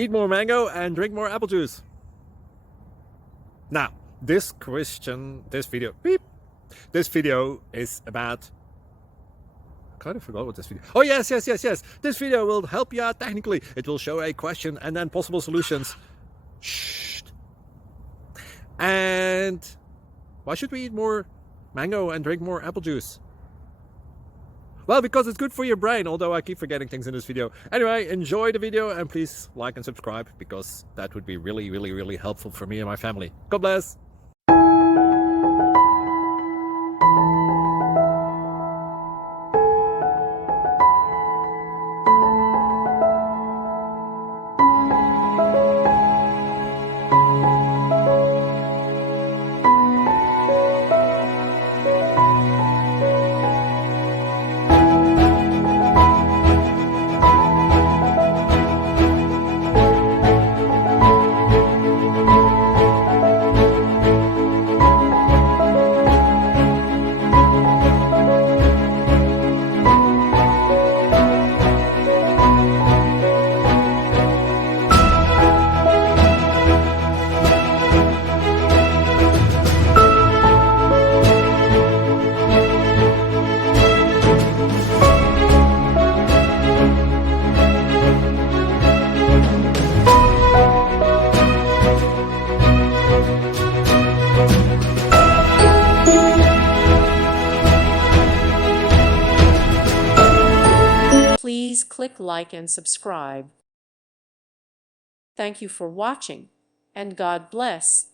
Eat more mango and drink more apple juice. Now, this video is about... I kind of forgot what this video... Oh, yes. This video will help you out technically. It will show a question and then possible solutions. Shh. And why should we eat more mango and drink more apple juice? Well, because it's good for your brain, although I keep forgetting things in this video. Anyway, enjoy the video and please like and subscribe, because that would be really helpful for me and my family. God bless! Please click like and subscribe. Thank you for watching, and God bless.